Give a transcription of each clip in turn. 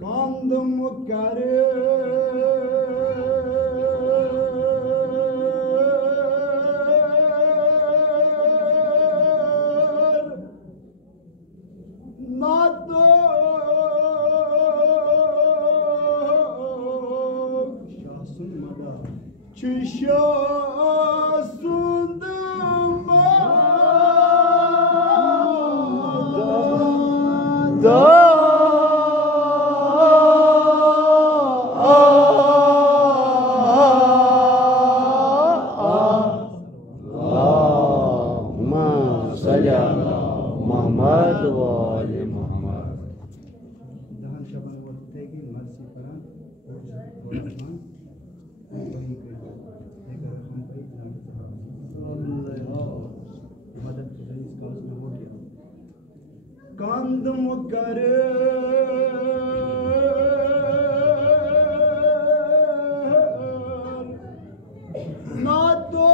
Kandım kare nato şasun mada çüşasun da Muhammad wali Muhammad. Dahan Shaban Wadtegi Marsi Paran Kandım kare nato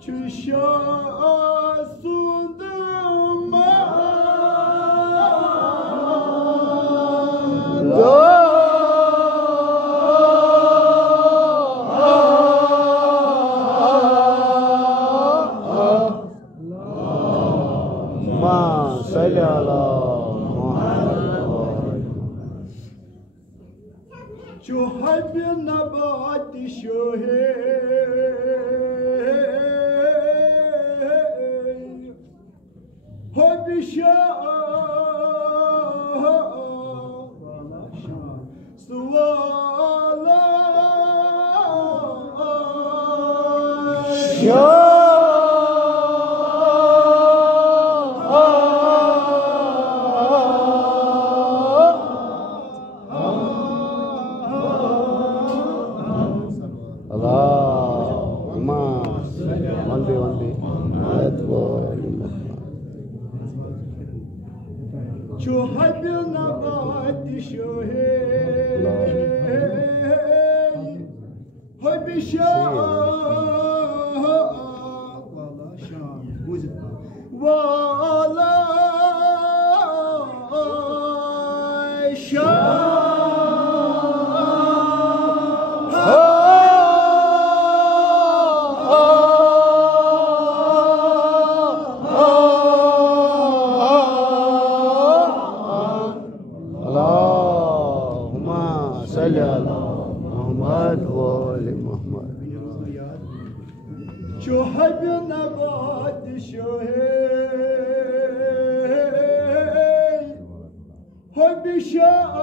çüşasun salli ala Muhammad. Şu haybin nabati şöhey Hobi şah Suvala Allahumma wandi Muhammad wali Muhammad. Şu haybin nabati şöhey Hobi şah Valla şan Valla şan Allahumma salli ala Muhammad wali Muhammad. Şu haybin nabati şöhey Hobi şah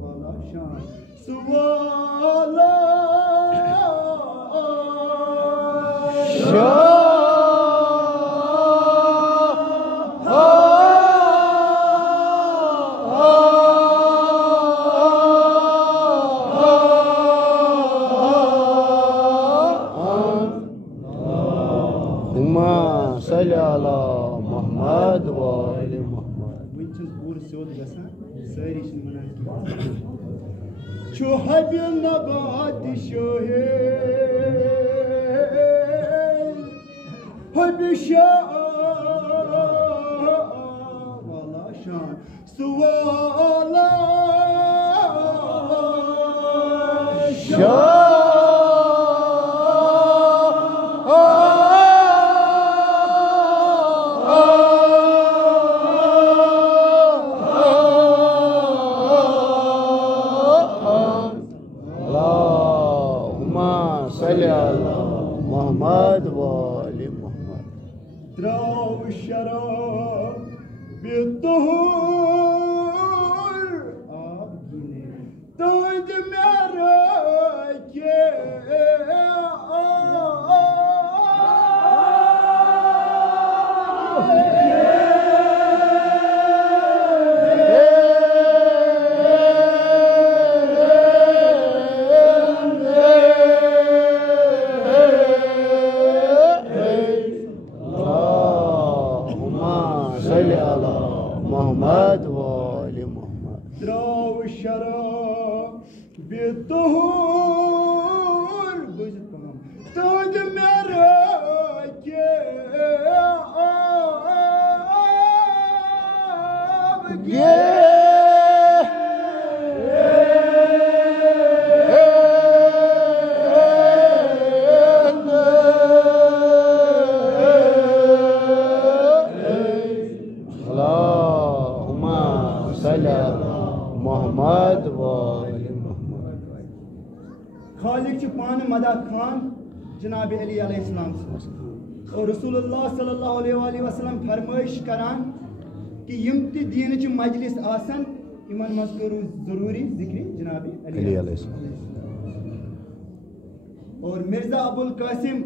Valla şan Suvala şan Allahumma salli ala Muhammad wali Muhammad. Şu haybin nabati şöhey Hobi şah Valla şan Suvala şan Allahumma salli ala Muhammad wali Muhammad. Trav şarab بالطهور Mohammad व आले मोहम्मद द्राव शराब बेतहुर बुझत तमाम तुझ मेरा के मोहम्मद व आले मोहम्मद खालिक च पान मदा खान जनाब अली अलैहिस्सलाम और रसूलुल्लाह सल्लल्लाहु अलैहि वसल्लम फरमाइश करान कि यम ति दीन च मजलिस आसन इमन मज करू जरूरी जिक्र जनाब अली अलैहिस्सलाम और मिर्जा अबुल कासिम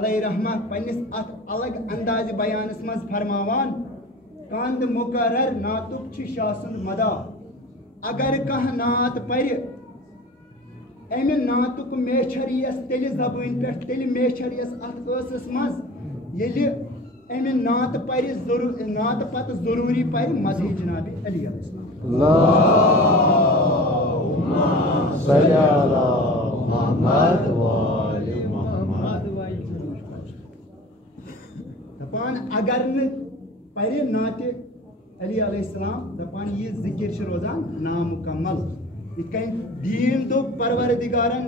अलैहि रहमा पन्निस अत अलग अंदाज बयानस मज फरमावान कंद मुकर्रर नातुक च शासन मदा अगर कह नात पर अमि नातुक मेछरियस तेल जबान पे तेल मेछरियस अस मज ये अमि नात पर नात पत जरूरी पर मजही जनाब अली अल्लाहुम्मा सल्ली अला मुहम्मद व आले मुहम्मद दपान अगर न पर नात अली अलैहिस्सलाम दपान ये जिक्र रोजान नामुकम्मल इतकन दीन दो परवरदिगारन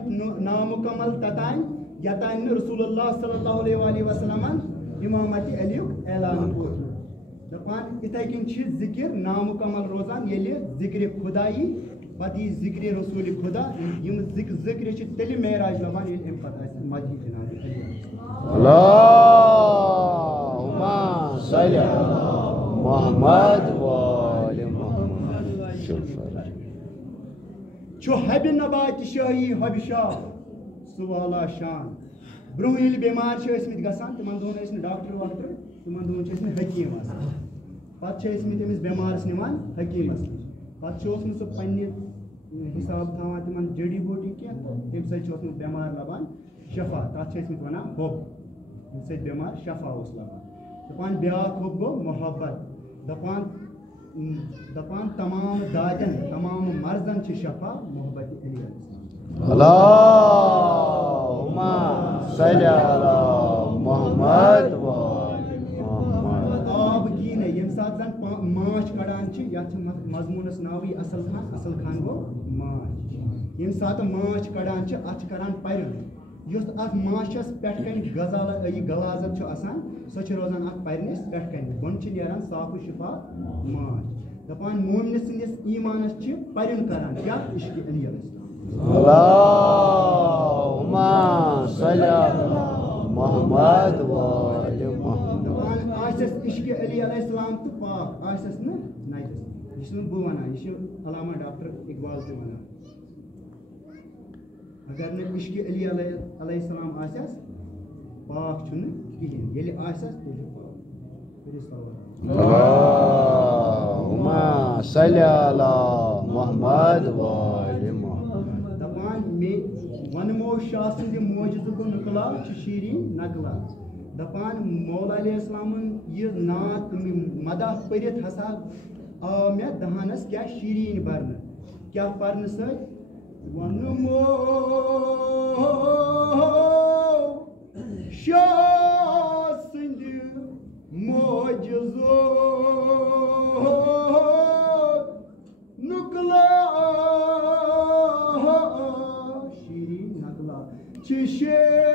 नामुकम्मल ततान यतान रसूलुल्लाह सल्लल्लाहु अलैहि वसल्लम इमामत अली ऐलान कोर दपान इतकन छ जिक्र नामुकम्मल रोजान येले जिक्र खुदाई पदी जिक्र रसूल खुदा यम जिक्र छ तेल मेराज लबान ये एम पता मजी जनाब अली अल्लाहुम्मा सल्ली अला मोहम्मद व आले मोहम्मद छो हब नबात शाही हबशाह सुवाला शान ब्रोह ये बीमार छमित गसान तिमन दोन डॉक्टर वाक्टर तिमन दोन हकीम पे तमिस बेमारस निवान हकीमस पे सह पन्ने हिसाब थवान तिमन जड़ी बूटी क्या तम सत बेमार लबान शफा तथ वन होब तम सत बेमार शफा लबान दपान ब्याक होब गो मोहब्बत दपान तमाम दाजन तमाम मर्जन च शफा मोहब्बत अली अल्लाहुम्मा सल्ली अला मुहम्मद व आले मुहम्मद आब गी ने यम साथ जन माछ कड़ान छ या मजमूनस नावी असल खान गो माछ यम साथ माछ कड़ान छ अथ करान पर युस अथ माछस पेटकन गलाजत छ आसान सो छ रोजान अथ परनिस पेटकन बन छ नेरान साफ शिफा माछ दपान मोमिन सिंदिस ईमानस छ परन करान क्या इश्क अली अल्लाहुम्मा सल्ली अला मुहम्मद व आले मुहम्मद दपान आसस इश्क अली अलैहिस्सलाम तो पाक आसस न नाइस इसनु बु वना इश अलामा डॉक्टर इकबाल ते वना अगर न इश्क अली अलैहिस्सलाम आसस पाक छुन किहिन येले आसस तो पाक फिर सवाल अल्लाहुम्मा सल्ली अला मुहम्मद व आले मुहम्मद दपान मे वनमो शासन दे मौजूद को निकला शीरी नकला दपान मौला अलैहिस्सलामन ये नात मदा परित हसा मे दहानस क्या शीरीन बरन क्या परन सत वनमो शासन दे मौजूद नुकला शीरी नकला शेरे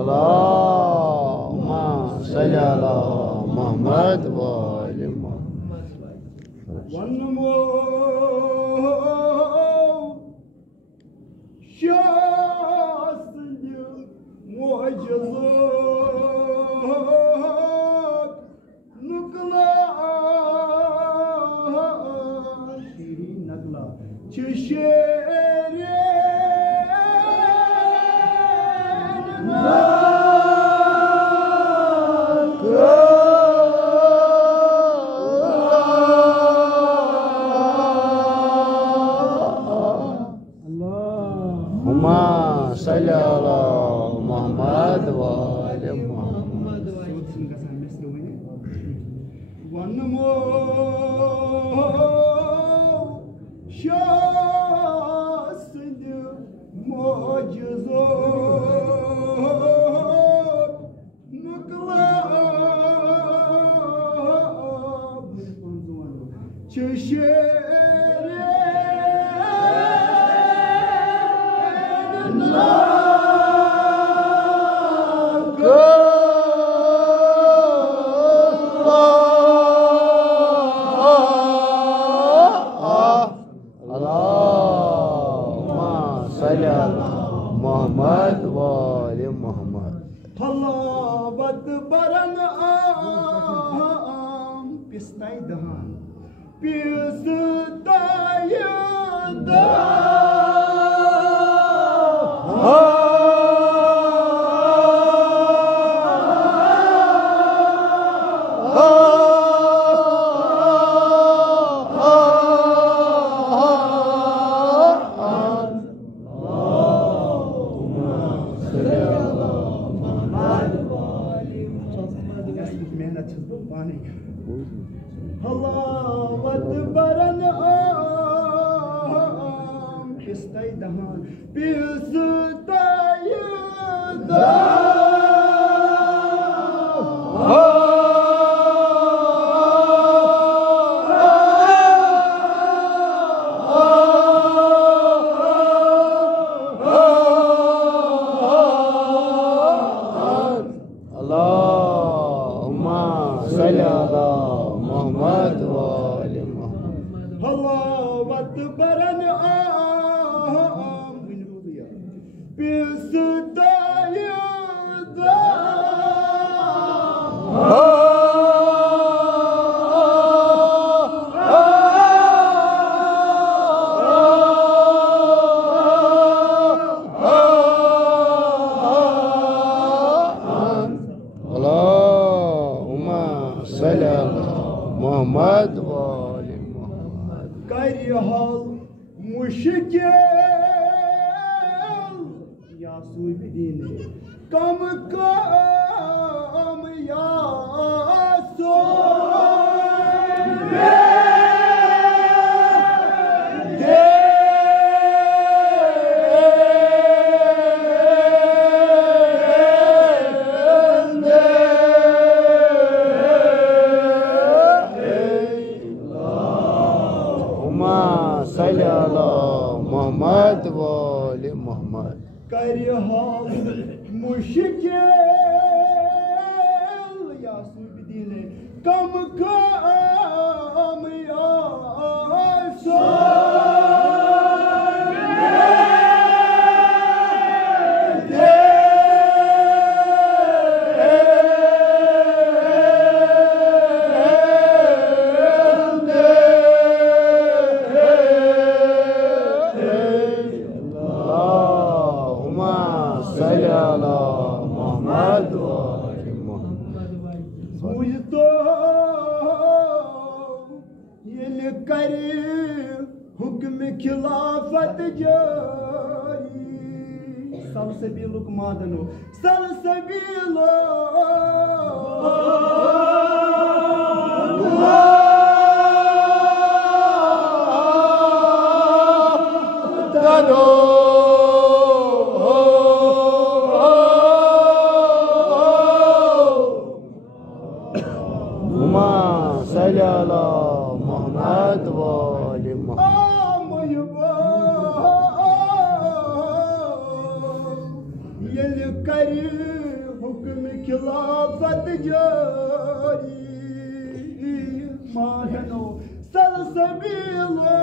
अल्लाहुम्मा सल्ली अला मुहम्मद व आले मुहम्मद वनमो शासन मौजूद नुकला शीरी नकला शेरे वनमो शासद मोजज़ो मुकलाब चशेरे मोहम्मद वाले मोहम्मद हलावत बरन आम पिस्ताई दहान पिस्ताई हलावत बरन आम पिस्ताई दहान पिस्ताई मोहम्मद वाले मोहम्मद हलावत बरन आम पिस्ताई मोहम्मद वाले मोहम्मद करहल मुश्किल या सुबदीन कम या मोहम्मद वाले मोहम्मद करहल मुश्किल या सुबदीन कम या मोहम्मद वाले मोहम्मद मुझतो ये कर हुक्म खिलाफत जारी सलसबीलुक मादनो सलसबीलो मोहम्मद वाले ये कर हुक्म खिलाफत जारी मादनो सलसबीलो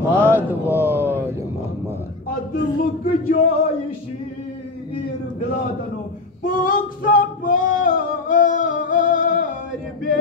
मोहम्मद वाले मोहम्मद अदलुक जोय शीर बिलादनो पुख सपार बे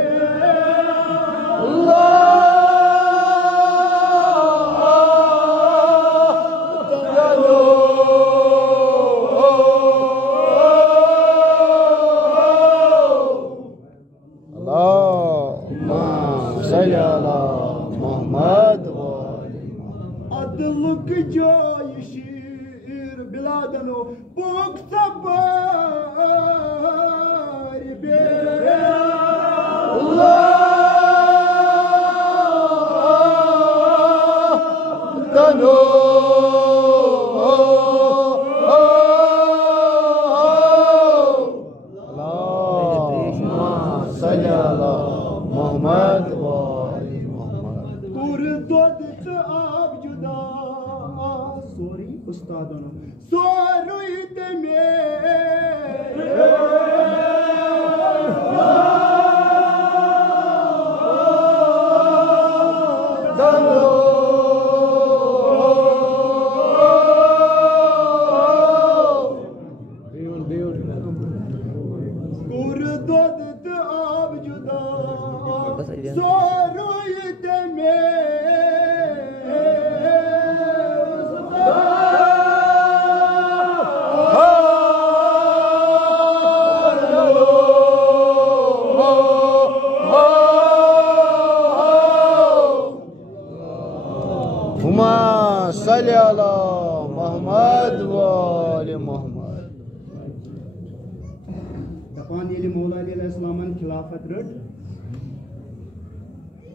बुक सवार बे तनो मोहम्मद सोरी उस्तादों सोरुई ते सल्ली अला मोहम्मद वाले मोहम्मद। दपान येली मौला अलैहिस्सलामन खिलाफत रट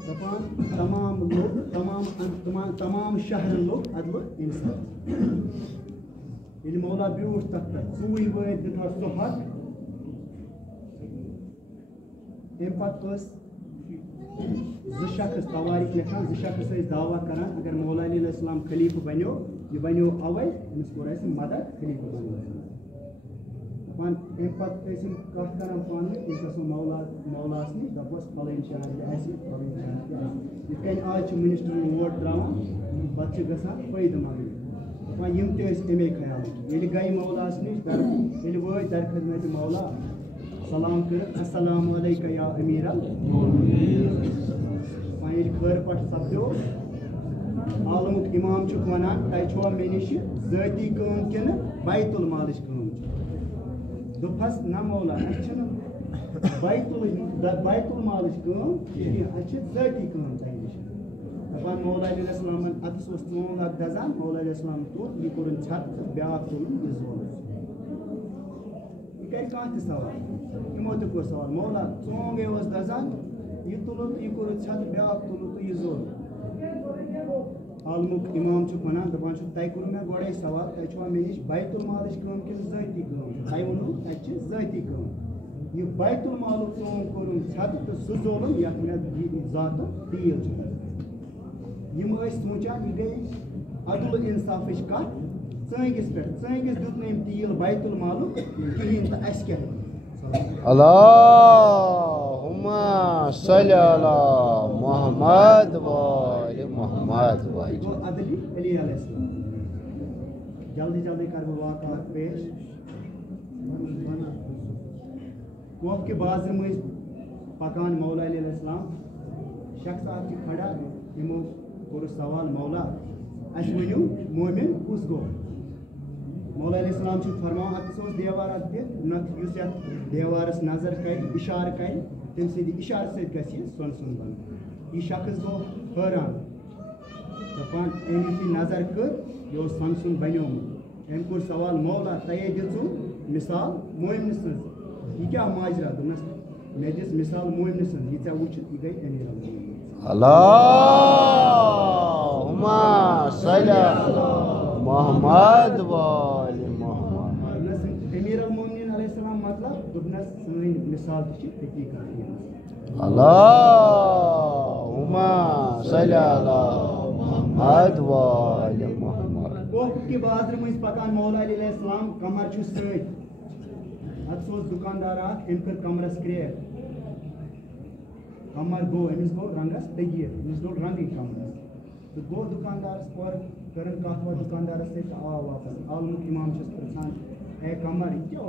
दपान तमाम लोग तमाम शहर लोग अदल इंसाफ येली मौला ब्यूट तक सूई वैद दिथा सो हक एम पत शख्स तवारीख लिखान शख्स दावा करान अगर मौला अलैहिस्सलाम खलीफ बनो यह बनो अवै अमिस कोर मदद खलीफ बनो दपान एम पत कत करान पान गो मौलास नश दपस फलन शहर फलन शहर ये आज मिनिस्टर वोट त्रावान पे गसान फायदे मंगन दपान यम तमे ख्याल ये गई मौलास नश वो दर खदमत मौला सलाम कर अस्सलाम अलैका या अमीर खैर पट सपदो आलमुक इमाम वनान तुम मे नश ज़ाती कम कि बैतुल मालिश कम दोपस ना मौला बैतुल मालिश कम ज़ाती कम तह नश दपान मौला अलैहिस्सलाम अतस चोंग अख दजान मौला अलैहिस्सलाम तुल यह कोर छत ब्या तुल यह जोल यह कर सवाल यमो कोर सवाल मौला चोंग दजान यह तुलो तो यह कोर छत ब्या तुलो तो यह जोल आलमुक इमाम वनान दपान तह कोर मे गोड़े सवाल तुम मे नश बैतुल मालिश कम कि ज़ाती कम तह वो ज़ाती कम यह बैतुल मालुक चोंग कोर छत तो सह जोलम यथ मे जात तील यम सोचान यह गई अदल इंसाफ कत चंगिस पे चंगिस दुत नम तील बैतुल मालुक कहें तो अस क्या अल्लाहुम्मा सल्ली अला मोहम्मद वाले मोहम्मद। अदली अली अलैहिस्सलाम जल्दी जल्दी कर वाक़ात पेश कोफ के बाज़ में पकान मौला अलैहिस्सलाम शख्स आज खड़ा यमो कोर सवाल मौला अस वनु मोमिन कुस गो मौला अलैहिस्सलाम फरमान अतस देवार नत देवारस नजर कर इशार कर तम सद इशार सत सन सुन बन यह शख्स गो हैरान दपान नजर कर यह सन सुन बनोमुत अम कोर सवाल मौला तये दिचु मिसाल मोमिन सज यह क्या माजरा दोनस मे दिस मिसाल मोमिन सज यह वुचित यह गई अमीर अल्लाहुम्मा सल्ली अला मोहम्मद वाले मोहम्मद। अमीर अल-मोमिनीन अलैहिस्सलाम मतलब दुबनस सनी मिसाल छि हकीकत अल्लाहुम्मा सल्ली अला मोहम्मद वाले मोहम्मद। कोफ के बाज़र में पकान मौला अलैहिस्सलाम कमर छु सत अतस दुकानदार अम कर कमरस क्रेक कमर गो अमिस गो रंगस तगीर अमिस गो रंग कमरस तो गो दुकानदार और करन कथ दुकानदार से आव वापस आलमुक इमाम पृछान ए कमर क्या वन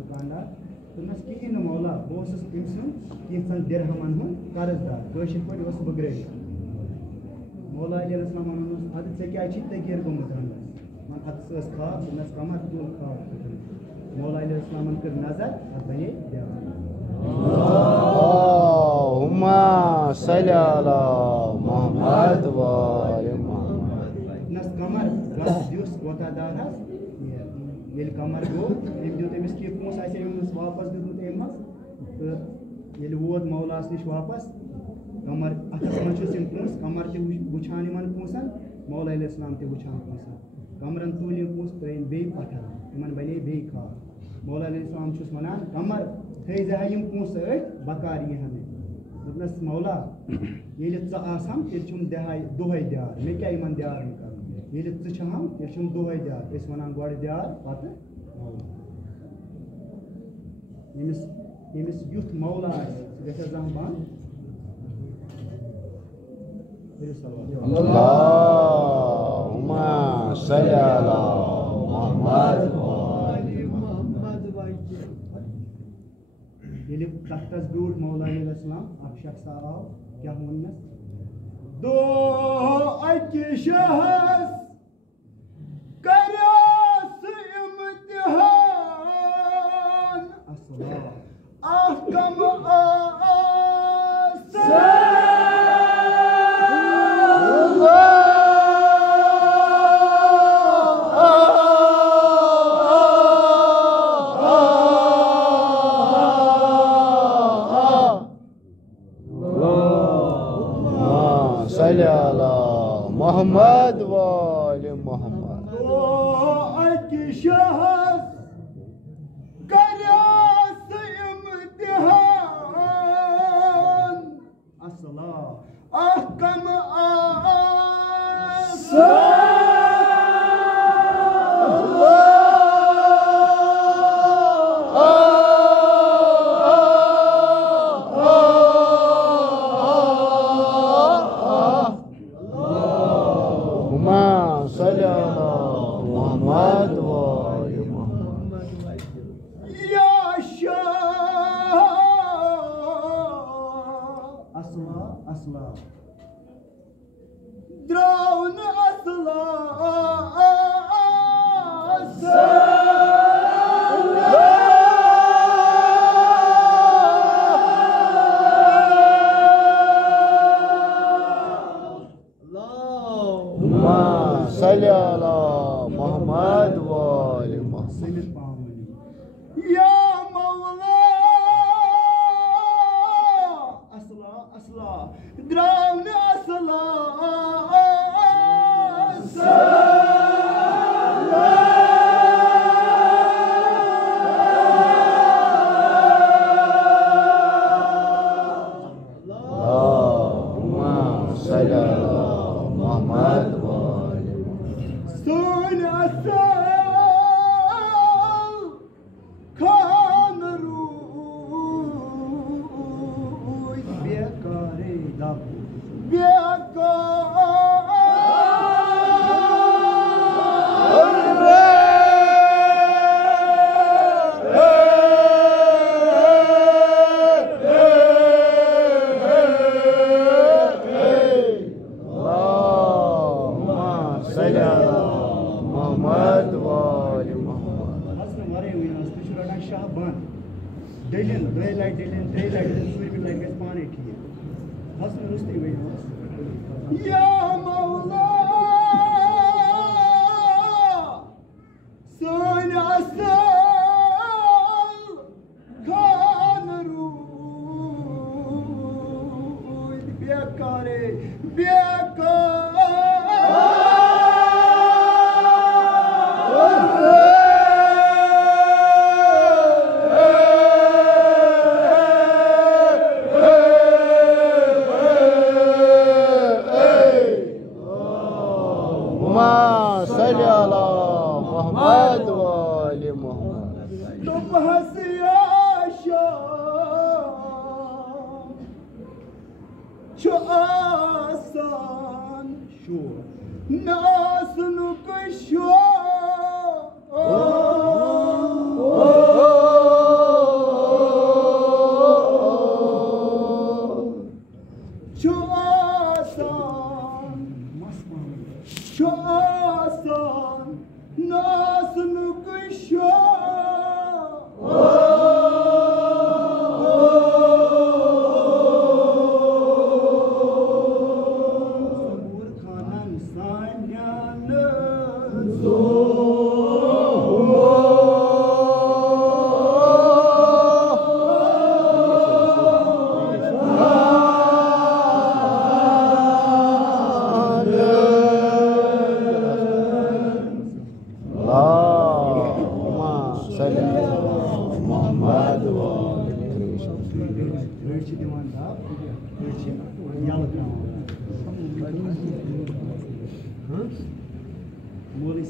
दुकानदार दोपस कहें न मौला बहुत अम सुन कैसन दिरहमन हूँ कर्जदार कशर पे बग्रे मौला अलैहिस्सलाम अद ऐ क्या तगीर गोमुत रंगस वन अतस खाब दोपस कमर तुल खाब मौला अलैहिस्सलाम कर नजर बने अल्लाहुम्मा सल्ली अला मोहम्मद वाले मोहम्मद। नस कमर गस दिस वतादारस ये कमर गो दियो तमिस की पोस आसे वापस दितमुत एमस तो ये वोत मौलास निश वापस कमर अथस मन पोस कमर ते वुछान इन पोसन मौला अलैहिस्सलाम ते वुछान पोसन कमरन तुल पोस त्रेन बे पत्थर इन बने बे खा मौला अलैहिस्सलाम छुस वनान कमर थे जहा यम पोस बकार ये हमें मतलब मौला ये आसाम तेल दहाय दोहै द्यार मे क्या इन द्यार कर ये हम तेल दोहै द्यार वन गो द्यार पत यमिस यमिस युथ मौला गह बंद अल्लाहुम्मा सल्ली अला मुहम्मद ये तख्तस ब्यूट मौला अलैहिस्सलाम अख शख्स आव क्या वनस दो अकि शहस करस इम्तिहान अस्सलाम अहकम मोहम्मद वाले मोहम्मद शहस करस इम्तिहान अस्सलाम अहकम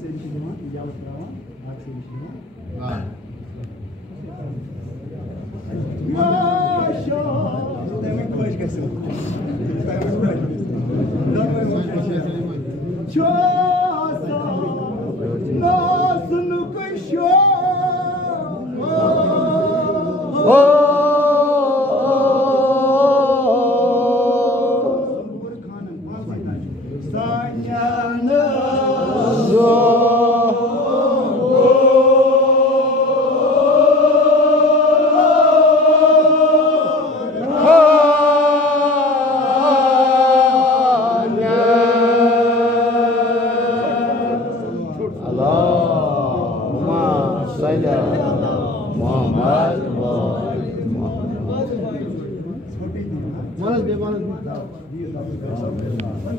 से दिवान इजाजत करावा हाथ से दिवान माशाअल्लाह तमें खुश कैसे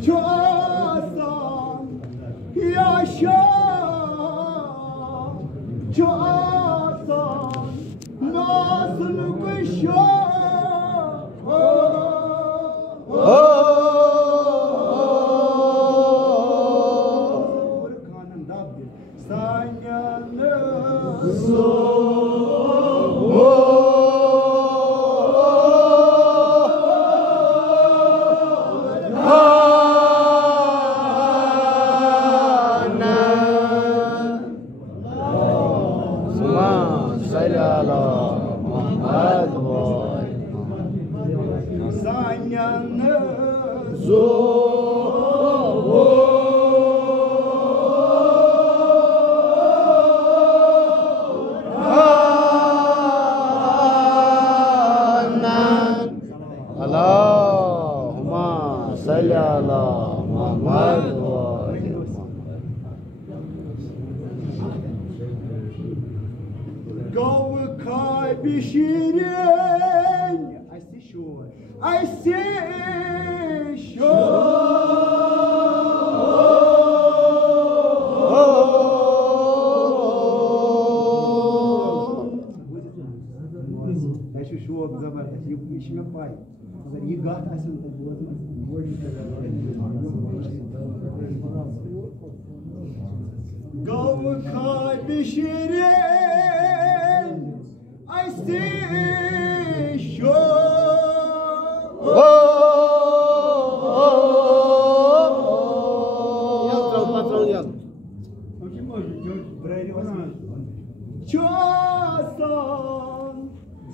Chosa,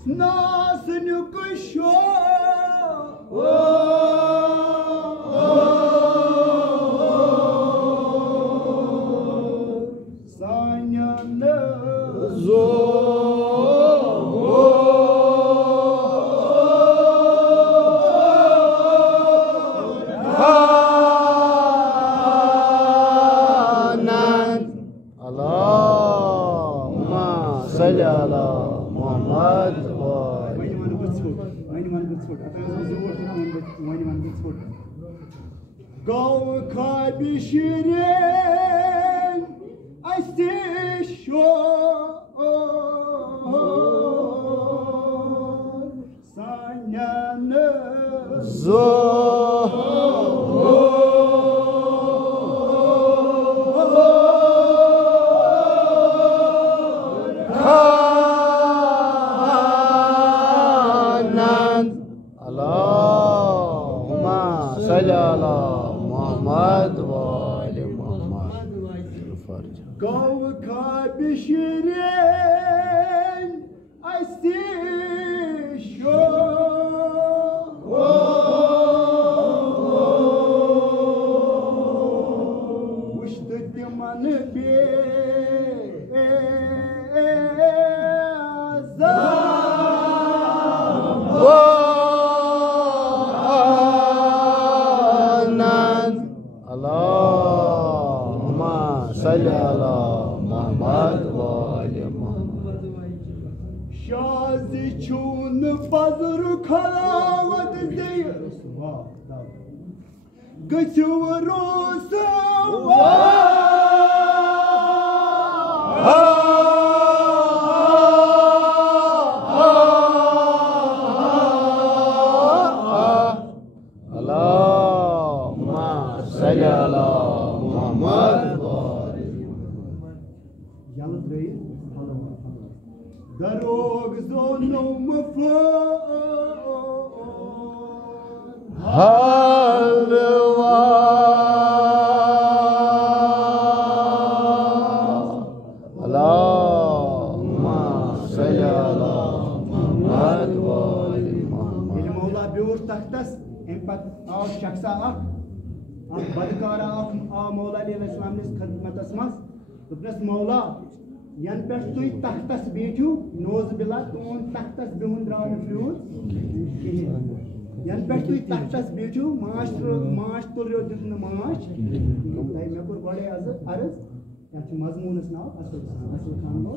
nas no हलवा अल्लाहुम्मा सल्ली अला मुहम्मद व आलि मुहम्मद। ये मौला ब्यूर तख्तस इन पत आव शख्सा अख बदकारा अख आ मौला अलैहिस्सलाम निस खिदमतस मस दुपनस मौला यन पे तुई तख्तस बैठू नोज बिला तोन तख्तस बिहुन द्राव न फ्यूज यन पे तुई तख्तस बैठू माश तुल्यो दित न माश तय मे कोर गडे अर्ज याच मजमूनस नाव असल खान लो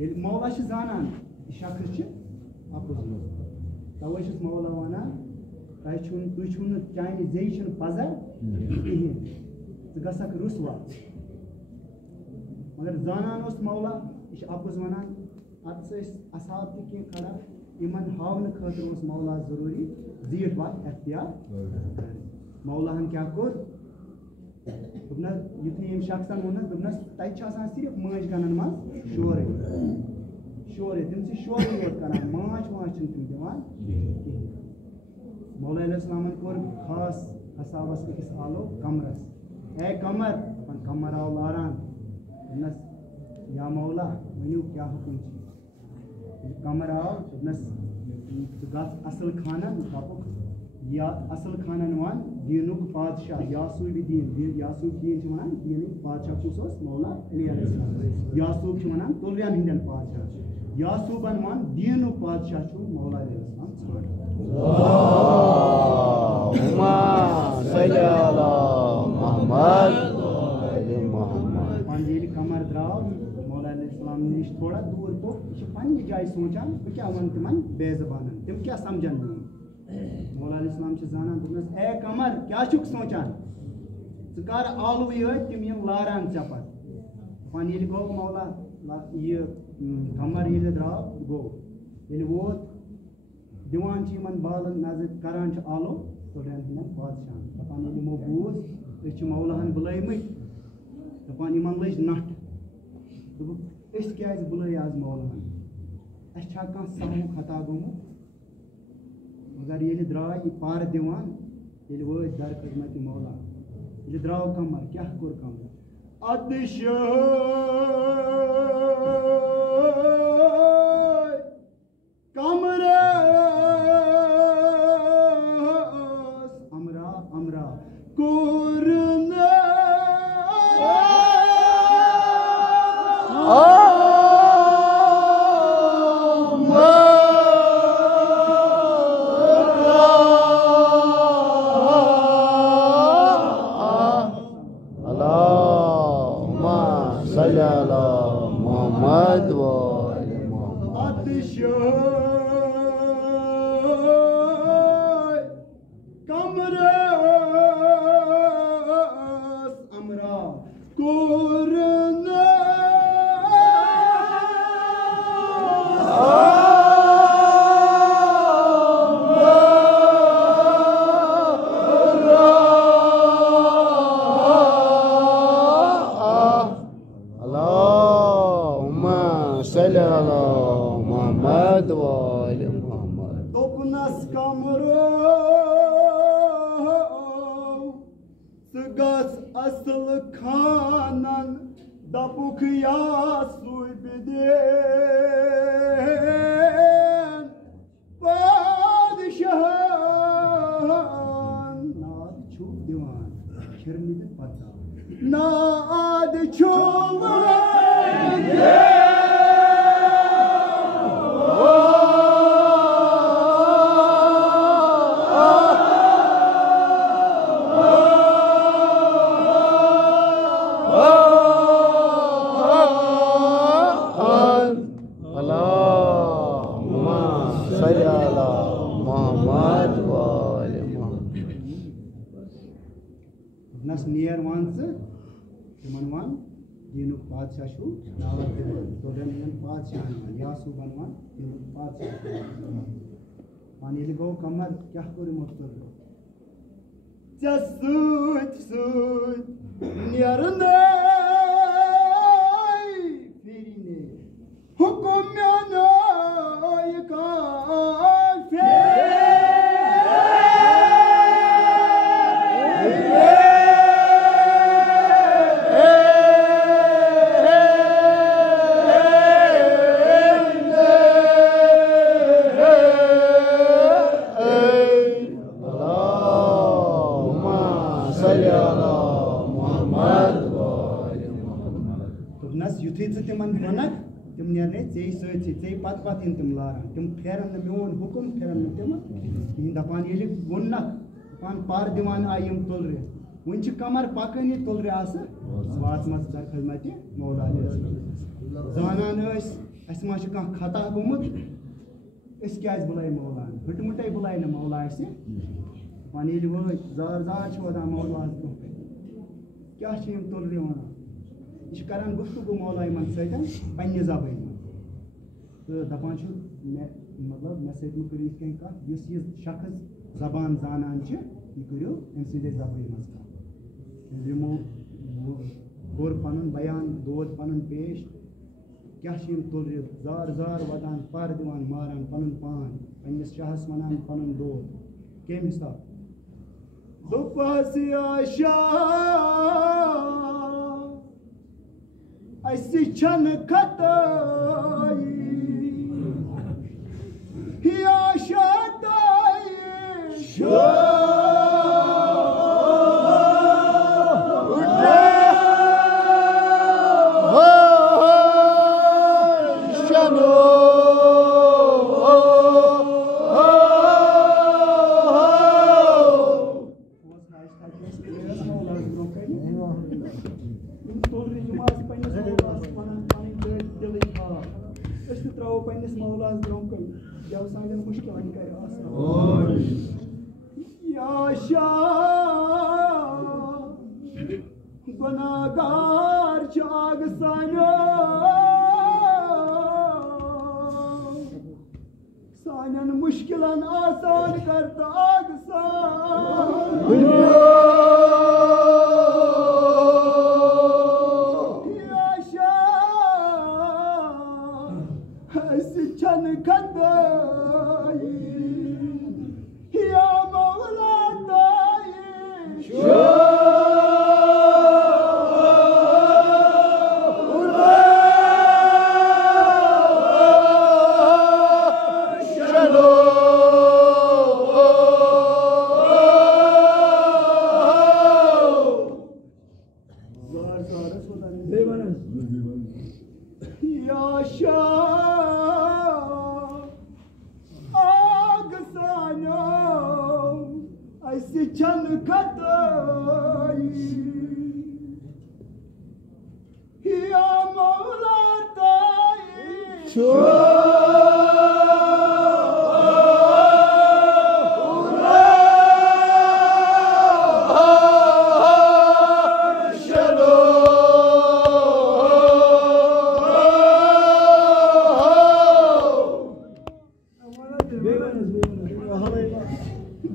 ये मौला छ जानान शख्स छ आपुस तवे छ मौला वनान तय छुन तुई छुन चाइनी जे छन पजर गसक रुसवा मगर जानान उस मौला इस आपुस वनान अत से असहाब के खड़ा इमन हावन खातिर उस मौला जरूरी जीत बात इख्तियार मौला हम क्या कोर दुपना युथि यम शख्सन वन दुपना तय छ आसान सिर्फ माज गनन मा शोरे तिम से शोरे योत करन माज छन तुम दिवान मौला अलैहिस्सलाम कोर खास हसाबस किस आलो कमरस ए कमर अपन कमर आओ लारान नस या मौला वनु क्या हुक्म छ कमर आओ नस गस असल खाना कापो या असल खानन वन दीनुक बादशाह यासूब दीन यासूब दीन छ वनान दीनुक बादशाह कुसोस मौला अली अलैहिस्सलाम यासूब छ वनान तोलियन हिंदन बादशाह यासूबन वन दीनुक बादशाह छ मौला अलैहिस्सलाम छोड़ अल्लाहुम्मा सल्ली अला मुहम्मद व आलि मुहम्मद। पंजेल कमर द्राव मौला अलैहिस्सलाम निश थोड़ा दूर तो पन्नी जाय सोचान क्या वन तिमन बेजबानन तिम क्या समझन मौला अलैहिस्सलाम छ जाना दुनस ए कमर क्या छुक सोचान सकार आलू ये तिम यम लारान चपत पंजेल गो मौला ये कमर ये द्राव गो ये वो दिवान छ मन बालन नजर करान छ आलो तोडन हिन बादशाह दपान ये मो बूज छ मौलाहन बुलायमत दपान इमन लज नट इस क्या बुलाय आज मौलाहन अस छा का सहु खता गमु मगर ये द्राय पार दिवान ये वो दर खिदमत मौला ये द्राव कमर क्या कोर कमर अदश कमर अमरा अमरा कोरना असल खानन दपुख यासूब देन बादशाहन नाद छु दीवान खिरनी पता नाद छु नियर वन से तिमन वन दीनुक बादशाह छु दावत दे तोडन बादशाह यासूब वन दीनुक बादशाह पानी गो कमर क्या करे मोटर जसूत सूत नियरने फिरने हुकुम ना ये का वनक तुम नेरने चे सती चे पत पत इन तुम लारान तुम फेरन न मोन हुकुम फेरन न तुम इन दपान ये वनक पान पार दिवान आयम तुलरे वंच कमर पकनी तुलरे आस वात मत दर खिदमत मौला जानन अस मा खता गोमुत अस क्या बुलाय मौला हटमुटे बुलाय न मौला वन ये वो जार जार वदान मौला क्या तुलरे वन यह करान गुफ्तगू मौला मन सतन पन्ने जबान तो दपान मतलब मे सत करो कह कत यह शख्स जबान जानान यह करो अम सदे जबान मज यमो कोर पन बयान दोद पन पेश क्या तुलरे जार जार वदान पर दिवान मारान पन पान पन्नस शाहस वनान पन दोद कम हिसाब दोपस आशा ऐसी छन खताई आशा पन्नस मौलास ब्रोह कन जब सान मुश्किल कर गुनाहगार चाग सानन मुश्किलन आसान करता आग छन खताई या मौला ताई छन खताई या मौला ताई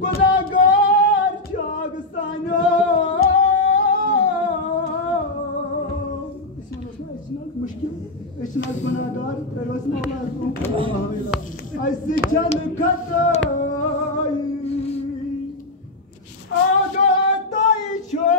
गुनाहगार चाग सानो मुश्किल गुनाहगार तरस मौला ऐसे छन खताई आगा ताई छो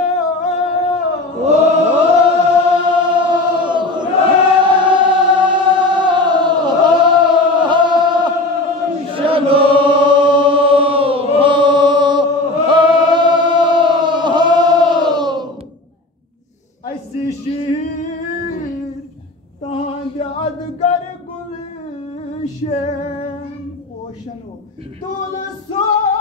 अदगर गुलशन ओशनो तुल सोर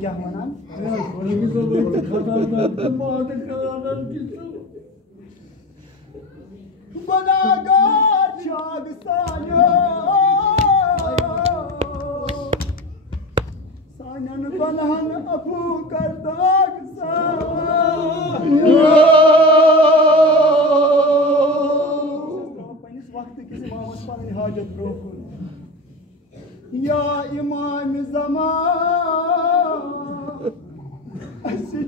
क्या मनान गुनाहगार चाग सानो सानन बनहन अफू कर दाग पन्निस वक्त किसी मामस पन हाजत ब्रोह या इमाम ज़मान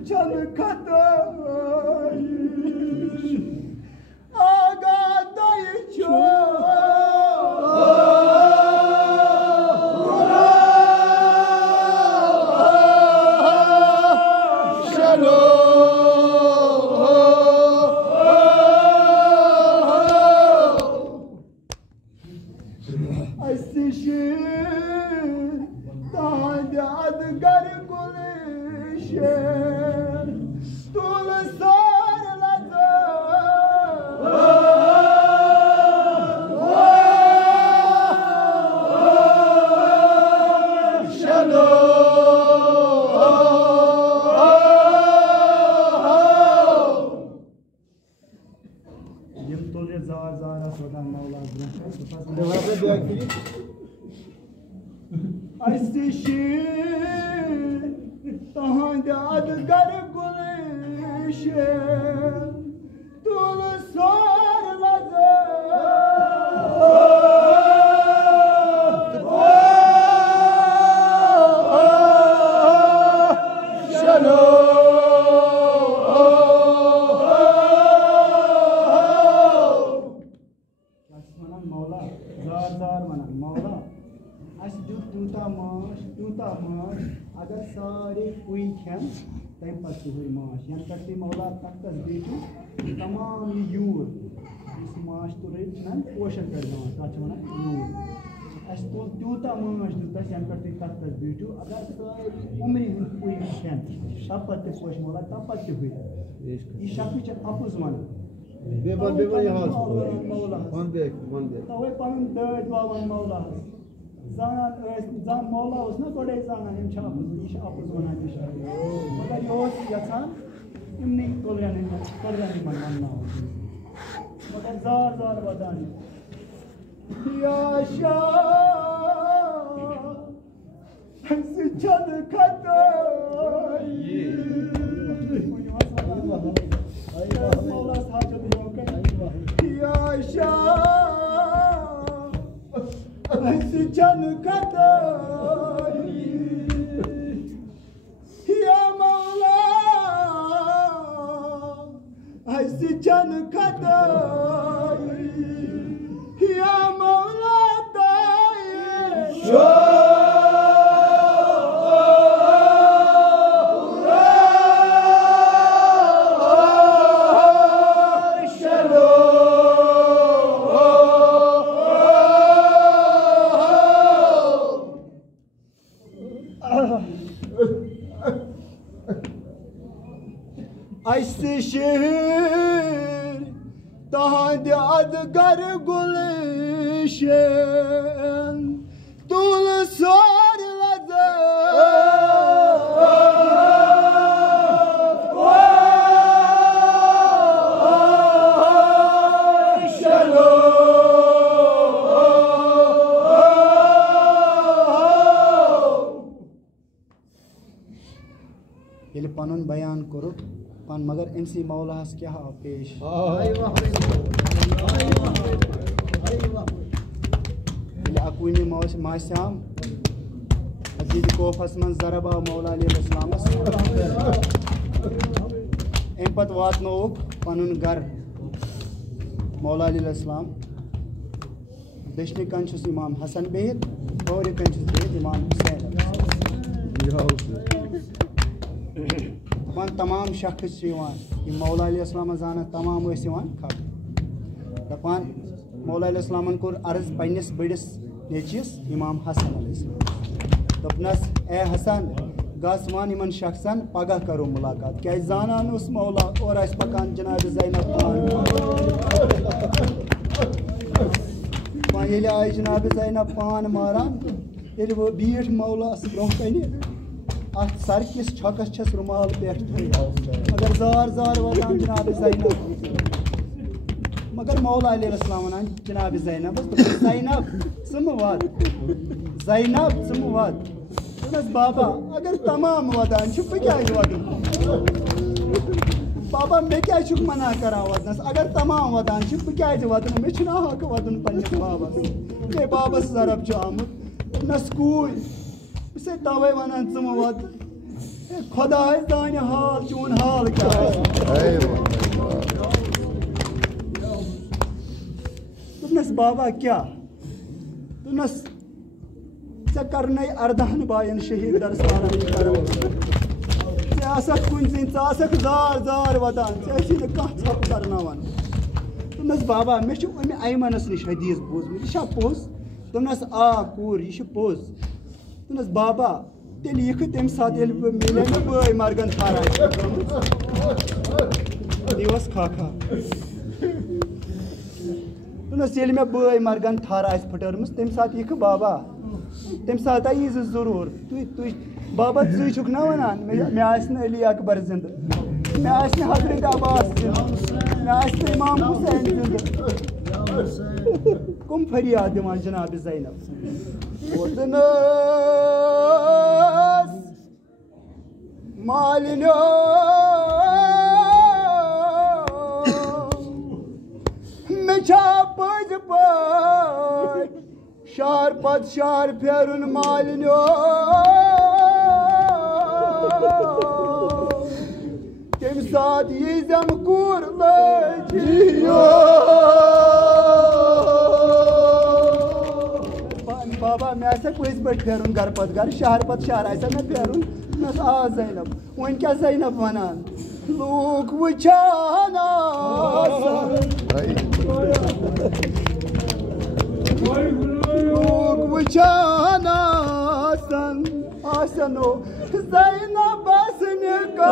छन खत तहद अदगर गुलशन तुल सार चलो मौला जार जार वनान मौला अस दित तूता माश अगर सारे पुई खेन तम पे हुई माश यन पे मौला तख्तस बेचू तमाम ये यूर इस माश तो रन पोशन पे तथा वन यूर अस तुल तूता माश दितस यन पे तख्तस बेचू अगर सारे उम्र हंद पुई खेन तब पे पोश मौला तब पे हुई यह शख्स अपुज वन तवे पन दर्द वावन मौला जान मौला ना गोड़े जाना यह अपुज वन मगर यह यहान इमन कलरन मन वन मगर जार जार वदान चन या मौला चन या मौला शहर तहद अदगर गुलशन तुल सार ये पन बयान कोर पान मगर अमसी मौलास क्या पेश अकवनी मास्याम अजीज कोफस मन जरबा मौला अलैहिस्सलामस अम पत वातनोक पनुन घर मौला अलैहिस्सलाम दशनि कन इमाम हसन बिहित खौर कन बिहित इमाम हुसैन तमाम शख्स मौला अलैहिस्सलाम जाना तमाम खबर दपान मौला अलैहिस्सलामन कोर अर्ज पन्निस बड़िस नेचिस इमाम हसन अलैहिस्सलाम दपनस ए हसन गस वन इन शख्सन पगह करो मुलाकात क्या जानान उस मौला और पकान जनाब ज़ैनब पान ये आय जनाब ज़ैनब पान मारान ये वो बीठ मौलास ब्रोह कन अत सरकिस छकस छस रुमाल पे मगर जार जार वदान जनाब ज़ैनब मगर मौला अलैहिस्सलाम वनान जनाब ज़ैनब ज़ैनब सम वाद ज़ैनब सम वाद बाबा अगर तमाम वदान क्या वदन बाबा मे क्या मना करा वदनस अगर तमाम वदान क्या वदन मे हक वदन पन्निस बाबस मे बाबस जरब आमुत नस कूल से तवे वनान ज़म वद खुदा दान हाल चून हाल क्या तुमनस बाबा क्या तुमनस े करन 18 बायन शहीद दरसान कुन जन ज़ार जार वदान कह थप करनावान तुमनस बाबा मे अमे अयमनस निश हदीस बोजमत यह पोज तुमनस आ कूर यह पोज तुमनस बाबा तेल यख तम सात मिले मे बय मरगन थारा दिवस खाखा तुमनस ये मे बय मरगन थारा फुटरमस तम सात यख बाबा तम सात आई जरूर तु बाबा तुक ना वनान मे अली अकबर जिंद मे हजरत अब्बास जिंद मे इमाम हुसैन जिंद कुम फरियाद दिवान जनाब ज़ैनब मालिनो मेछा पज पज शार पत शार फेरुन मालिनो तम साथ ये जमकूर लजियो बाबा मैं पज पे फेरुन घर पत घर शहर पत शहर ऐसा मैं फेरुन मैं आ ज़ैनब वन क्या ज़ैनब वनान लोग वुचान लोग वुचान आसनो ज़ैनब बसने का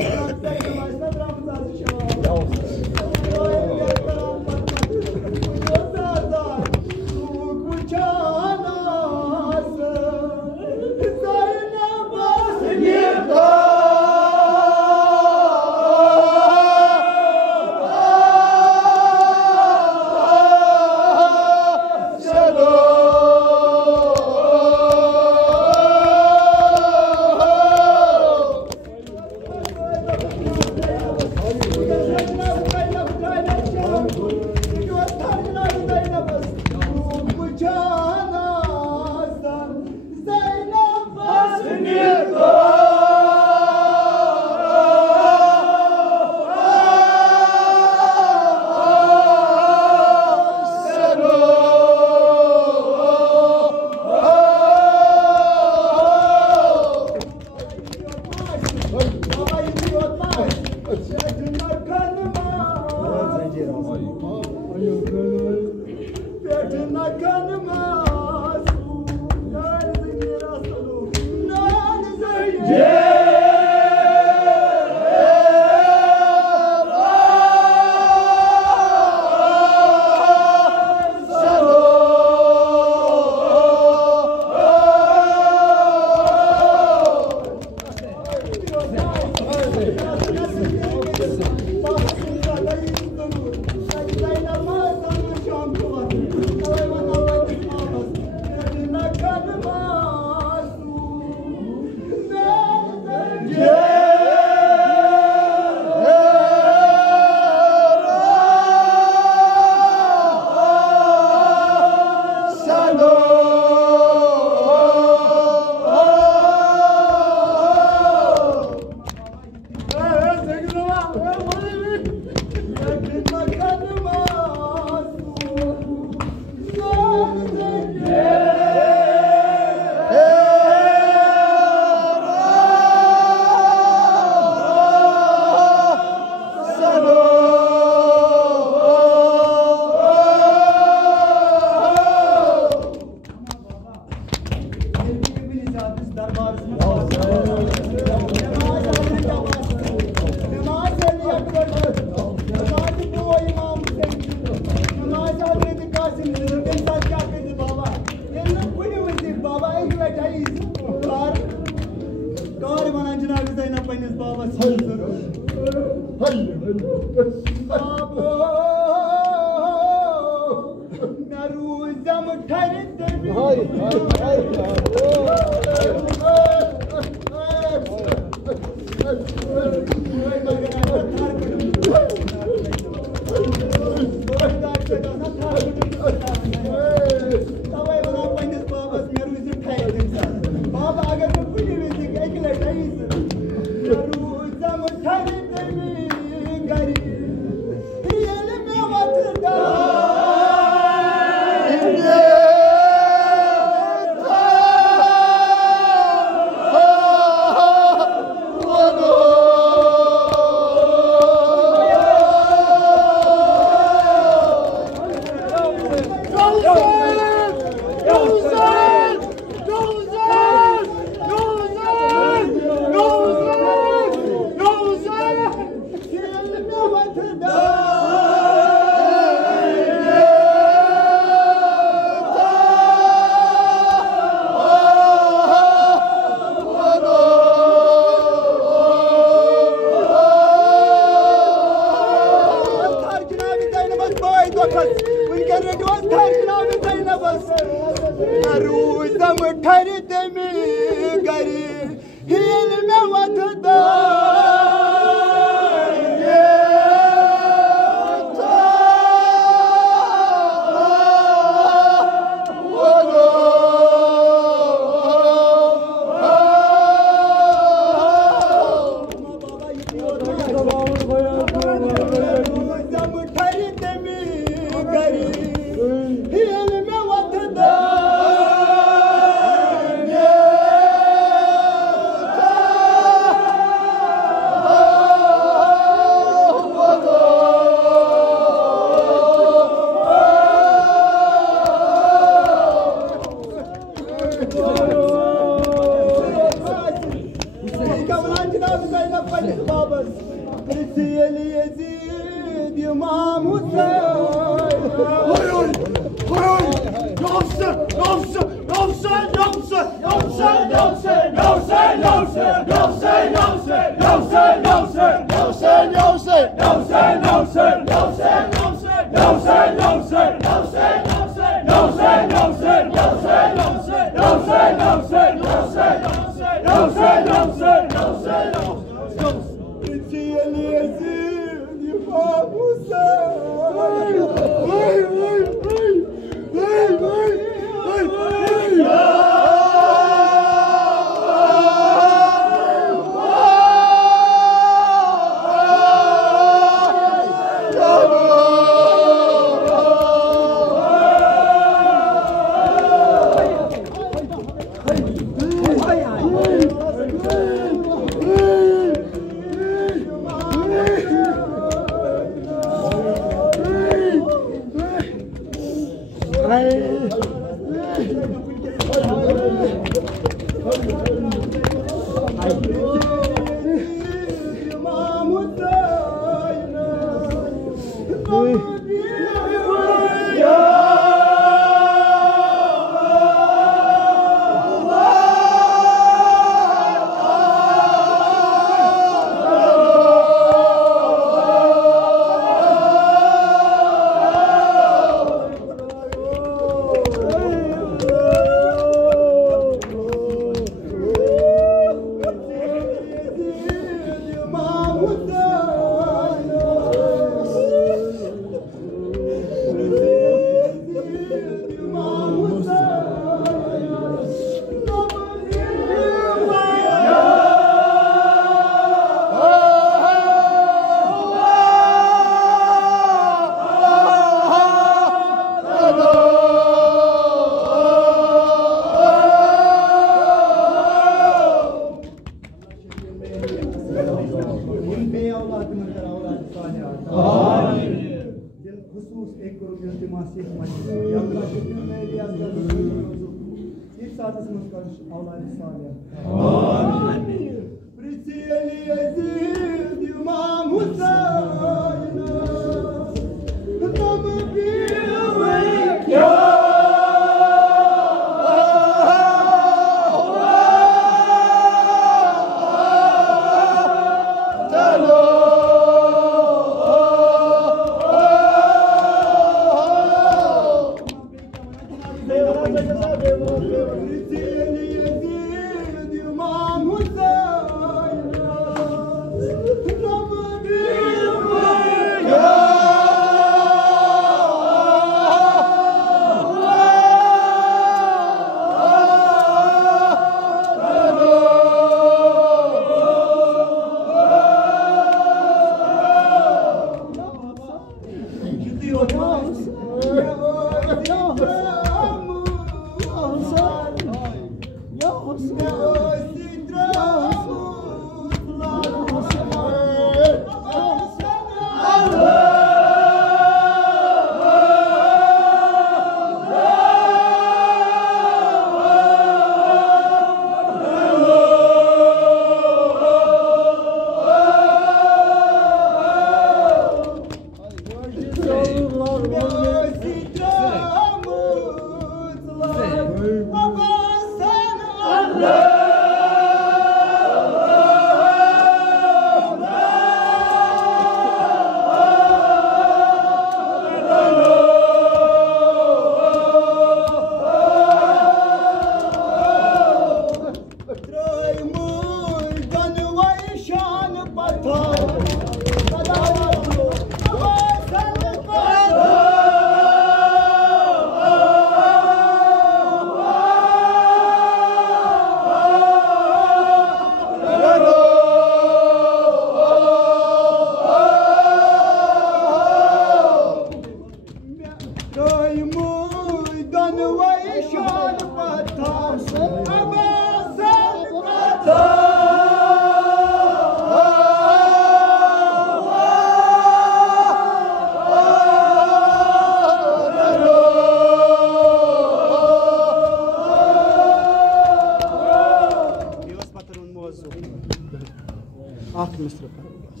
अख मिस्र कर बस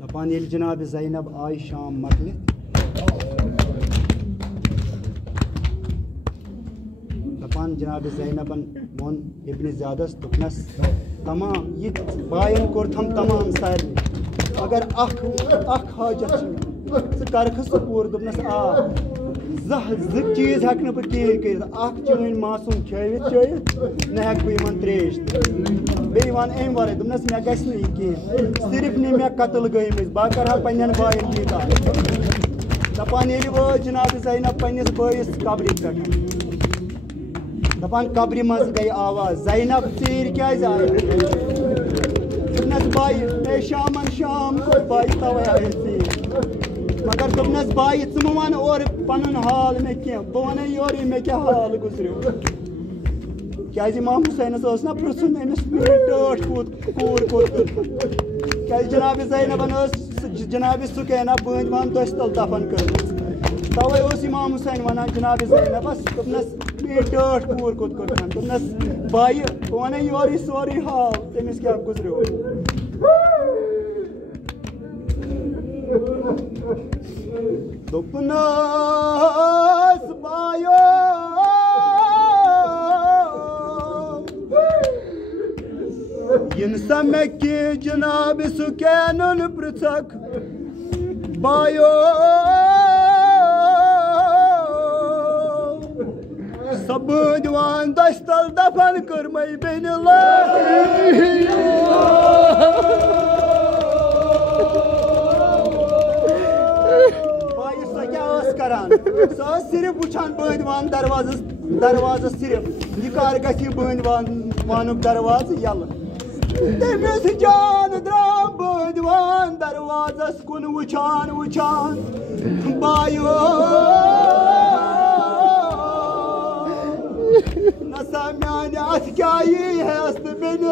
दपान ये जनाब ज़ैनब आई शाम मकलित दपान जनाब ज़ैनबन मोन इब्न ज़्यादस दुखनस तमाम ये बायन कोर हम तमाम सारे अगर अख हाजत कर पूर दुपनस आ चीज हेक बह कहें कर चीन मासूम चवित न हेक बह त्रेश बे अम वर दुपनस मे गि कहें सिर्फ नी मे कतल गई बह कर पन्न बायन दीदा दपान ये वो जनाब ज़ैनब पन्निस बइस कब्र पे दपान कब्र मज गई आवाज ज़ैनब तीर क्या आए दुपनस बाई मे शामन शाम को बाई तवे आए तीर मगर दुपनस बाई ज़ वन और पन हाल मे कह बह वन योर मे क्या हाल गुजरो क्या इमाम हुसैनस ना पृछुन अमिस टोट कूर क्या जनाब ज़ैनबन जनाब सुकैना बंद वन दस तल दफन कर तवे इमाम हुसैन वन जनाब ज़ैनबस दुपनस टोट कूर दुपनस बाई बह वन योर सोरी हाल तमिस क्या गुजरो दुपनस बायो इन समय के जनाब सुकैनन पृथक बायो सब जवान दस्तल दफन कर मई बेन सिर्फ वुचान बंद वान दरवाज सिर्फ यह कर गि बंद वान दरवाज यल तमिस जान द्राम बंद वान दरवाजस कुन वुचान बायो नसा म्यान अथ क्या हस्त बेन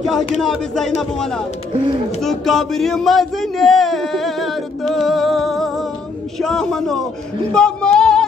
क्या जनाब ज़ैनब वन सह कब्र मज नेर तो शामनो बमार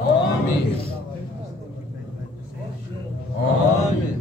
Amin. Amin.